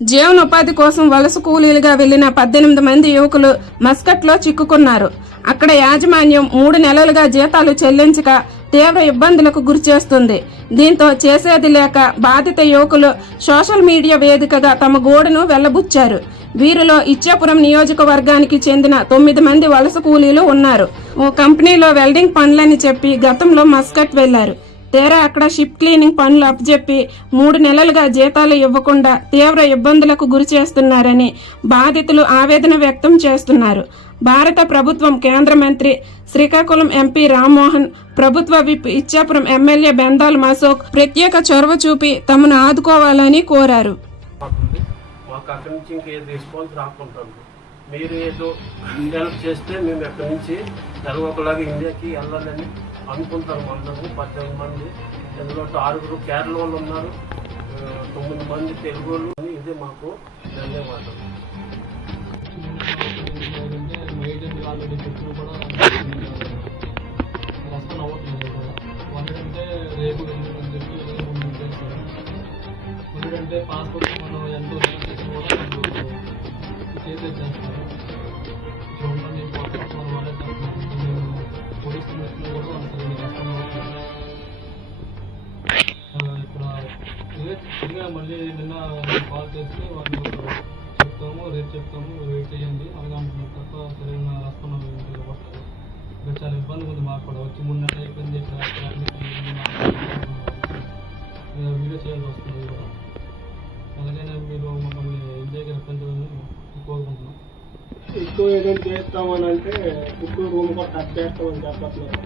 జీవనోపాధి కోసం వలస కూలీలుగా వెళ్లిన 18 మంది యువకులు మస్కట్లో చిక్కుకున్నారు. అక్కడ యాజమాన్యం 3 నెలలుగా జీతాలు చెల్లించక తీవ్ర ఇబ్బందులకు గురిచేస్తుంది. దీంతో చేసేది లేక బాధిత యువకులు సోషల్ మీడియా వేదికగా తమ గోడును వెళ్లబుచ్చారు. వీరిలో ఇచ్చాపురం నియోజకవర్గానికి చెందిన 9 మంది వలస కూలీలు ఉన్నారు. ఓ కంపెనీలో వెల్డింగ్ పనులని చెప్పి గతంలో మస్కట్ వెళ్లారు. తీరా అక్కడ షిప్ క్లీనింగ్ పనులు అప్పచెప్పి 3 నెలలుగా జీతాలు ఇవ్వకుండా తీవ్ర ఇబ్బందులకు గురి చేస్తున్నారని బాధితులు ఆవేదన వ్యక్తం చేస్తున్నారు. భారత ప్రభుత్వం కేంద్ర మంత్రి శ్రీకాకుళం ఎంపీ రామ్మోహన్, ప్రభుత్వ విప్ ఇచ్చాపురం ఎమ్మెల్యే బెందాల్ మసోక్ ప్రత్యేక చొరవ చూపి తమను ఆదుకోవాలని కోరారు. మీరు ఏదో హెల్ప్ చేస్తే మేము ఎక్కడి నుంచి ఒకలాగా ఇండియాకి వెళ్ళాలని అనుకుంటారు. అందరూ 18 మంది, ఎందులో 6 కేరళ వాళ్ళు ఉన్నారు, 9 మంది తెలుగు వాళ్ళు. ఇదే మాకు ధన్యవాదాలు. ఎందుకంటే పాస్పోర్ట్ మనం ఎంతో చేస్తారు. చూడండి మన వాళ్ళే చెప్తున్నారు. పోలీస్ కమిషనర్ కూడా ఇక్కడ మళ్ళీ నిన్న కాల్ చేస్తే వాళ్ళు చెప్తాము, రేపు చెప్తాము, వెయిట్ చేయండి అలాగే అంటున్నారు తప్ప సరైన రెస్పాండ్ ఇవ్వట్లేదు. ఇక్కడ చాలా ఇబ్బంది ఉంది మాకు కూడా. వచ్చి 3 నెలలు అయిపోయింది, వీడియో చేయాల్సి వస్తుంది కూడా. అలాగైనా మీరు మమ్మల్ని ఇండియాకి రప్పించాలని కోరుకుంటున్నాం. ఎక్కువ ఏదైనా చేస్తామని అంటే ఇప్పుడు రూమ్ కూడా టచ్ చేస్తామని చెప్పట్లేదు.